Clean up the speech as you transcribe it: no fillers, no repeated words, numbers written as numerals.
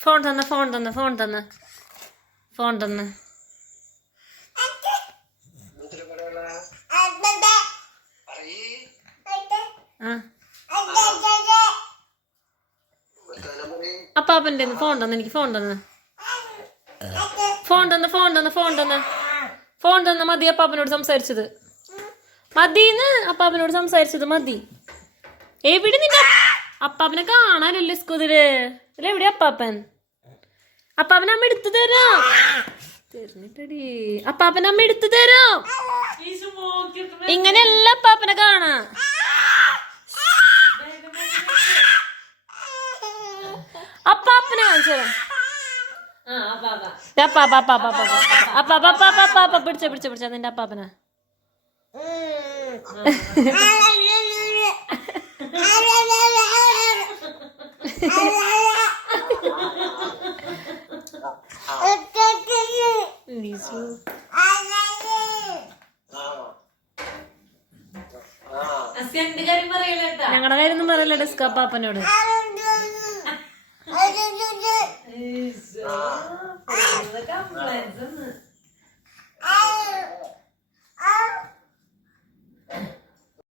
phone തന്ന phone തന്ന phone തന്ന ഫോൺ തന്ന അപ്പാപ്പൻ്റെ ഫോൺ തന്ന എനിക്ക് ഫോൺ തന്ന ഫോൺ തന്ന ഫോൺ തന്ന ഫോൺ തന്ന ഫോൺ തന്ന മതി അപ്പാപ്പനോട് സംസാരിച്ചത് മതിന്ന് അപ്പാപ്പനോട് സംസാരിച്ചത് മതി എവിടെ നിന്റെ അപ്പാപ്പനെ കാണാനല്ലേ സ്കൂതില് എവിടെ അപ്പാപ്പൻ അപ്പാപ്പൻ അമ്മ എടുത്തു തരാം തരുന്നിട്ടടി അപ്പാപ്പൻ അമ്മ എടുത്തു തരാം ഇങ്ങനെയല്ല അപ്പാപ്പനെ കാണാ അപ്പാപ്പനെ കാണിച്ചു പിടിച്ച പിടിച്ച പിടിച്ച നിന്റെ അപ്പാപ്പന ഞങ്ങളുടെ കാര്യം ഒന്നും പറയല്ല ഡെസ്ക് അപ്പാപ്പനോട്